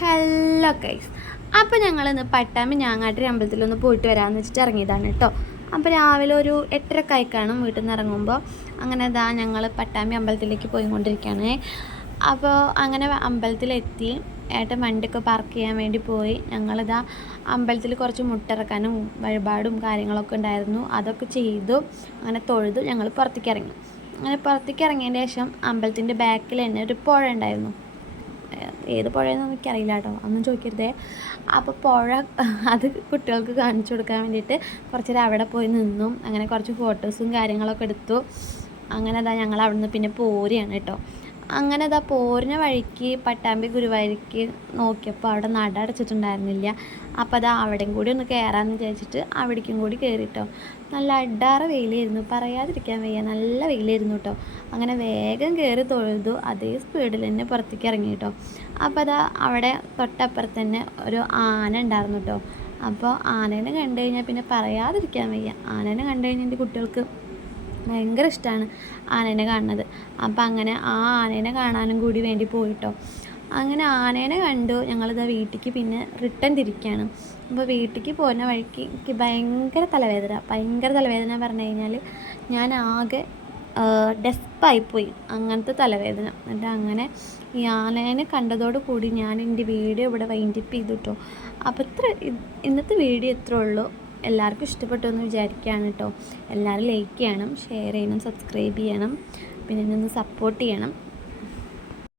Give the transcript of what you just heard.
Hello കൈസ് അപ്പോൾ ഞങ്ങളിന്ന് പട്ടാമ്പി ഞാങ്ങാട്ടിരി അമ്പലത്തിലൊന്ന് പോയിട്ട് വരാമെന്ന് വെച്ചിട്ട് ഇറങ്ങിയതാണ് കേട്ടോ. അപ്പോൾ രാവിലെ ഒരു എട്ടരക്കായി കാണും വീട്ടിൽ നിന്ന് ഇറങ്ങുമ്പോൾ അങ്ങനെ ഇതാ ഞങ്ങൾ പട്ടാമ്പി അമ്പലത്തിലേക്ക് പോയിക്കൊണ്ടിരിക്കുകയാണ്. അപ്പോൾ അങ്ങനെ അമ്പലത്തിലെത്തി. ഏട്ടൻ വണ്ടിയൊക്കെ പാർക്ക് ചെയ്യാൻ വേണ്ടി പോയി. ഞങ്ങളിതാ അമ്പലത്തിൽ കുറച്ച് മുട്ടിറക്കാനും വഴിപാടും കാര്യങ്ങളൊക്കെ ഉണ്ടായിരുന്നു. അതൊക്കെ ചെയ്തു. അങ്ങനെ തൊഴുതു. ഞങ്ങൾ പുറത്തേക്ക് ഇറങ്ങി. അങ്ങനെ പുറത്തേക്ക് ഇറങ്ങിയതിന് ശേഷം അമ്പലത്തിന്റെ ബാക്കിൽ തന്നെ ഒരു പുഴ ഉണ്ടായിരുന്നു. ഏത് പുഴയെന്നൊന്നും എനിക്കറിയില്ല കേട്ടോ. അന്നും ചോദിക്കരുതേ. അപ്പോൾ പുഴ അത് കുട്ടികൾക്ക് കാണിച്ചു കൊടുക്കാൻ വേണ്ടിയിട്ട് കുറച്ച് നേരം അവിടെ പോയി നിന്നു അങ്ങനെ കുറച്ച് ഫോട്ടോസും കാര്യങ്ങളൊക്കെ എടുത്തു. അങ്ങനെ അതാ ഞങ്ങൾ അവിടുന്ന് പിന്നെ പോരുകയാണ് കേട്ടോ. അങ്ങനെ അതാ പോരുന്ന വഴിക്ക് പട്ടാമ്പി ഗുരുവായൂർക്ക് നോക്കിയപ്പോൾ അവിടെ നട അടച്ചിട്ടുണ്ടായിരുന്നില്ല. അപ്പോൾ അതാ അവിടെയും കൂടി ഒന്ന് കയറാമെന്ന് വിചാരിച്ചിട്ട് അവിടേക്കും കൂടി കയറിട്ടോ നല്ല അഡാറ് വെയിലായിരുന്നു. പറയാതിരിക്കാൻ വയ്യ. നല്ല വെയിലായിരുന്നു കേട്ടോ അങ്ങനെ വേഗം കയറി തൊഴുതു. അതേ സ്പീഡിൽ തന്നെ പുറത്തേക്ക് ഇറങ്ങി കേട്ടോ അപ്പോൾ അതാ അവിടെ തൊട്ടപ്പുറത്ത് തന്നെ ഒരു ആന ഉണ്ടായിരുന്നു കേട്ടോ അപ്പോൾ ആനേനെ കണ്ടു കഴിഞ്ഞാൽ പിന്നെ പറയാതിരിക്കാൻ വയ്യ. ആനേനെ കണ്ടു കഴിഞ്ഞാൽ എന്റെ കുട്ടികൾക്ക് ഭയങ്കര ഇഷ്ടമാണ് ആനേനെ കാണുന്നത്. അപ്പം അങ്ങനെ ആ ആനേനെ കാണാനും കൂടി വേണ്ടി പോയിട്ടോ. അങ്ങനെ ആനേനെ കണ്ടു. ഞങ്ങളിതാ വീട്ടിലേക്ക് പിന്നെ റിട്ടേൺ തിരിക്കുകയാണ് അപ്പോൾ വീട്ടിലേക്ക് പോകുന്ന വഴിക്ക് എനിക്ക് ഭയങ്കര തലവേദന. ഭയങ്കര തലവേദന പറഞ്ഞു കഴിഞ്ഞാൽ ഞാൻ ആകെ ഡെസ്പായിപ്പോയി അങ്ങനത്തെ തലവേദന. എന്നിട്ട് അങ്ങനെ ഈ ആനേനെ കണ്ടതോട് കൂടി ഞാൻ എന്റെ വീഡിയോ ഇവിടെ വൈൻഡപ്പ് ചെയ്തു കേട്ടോ അപ്പോൾ ഇത്ര ഇന്നത്തെ വീഡിയോ ഇത്രേ ഉള്ളൂ. എല്ലാവർക്കും ഇഷ്ടപ്പെട്ടു എന്ന് വിചാരിക്കുകയാണ് കേട്ടോ. എല്ലാവരും ലൈക്ക് ചെയ്യണം ഷെയർ ചെയ്യണം സബ്സ്ക്രൈബ് ചെയ്യണം പിന്നെ എന്നെ ഒന്ന് സപ്പോർട്ട് ചെയ്യണം.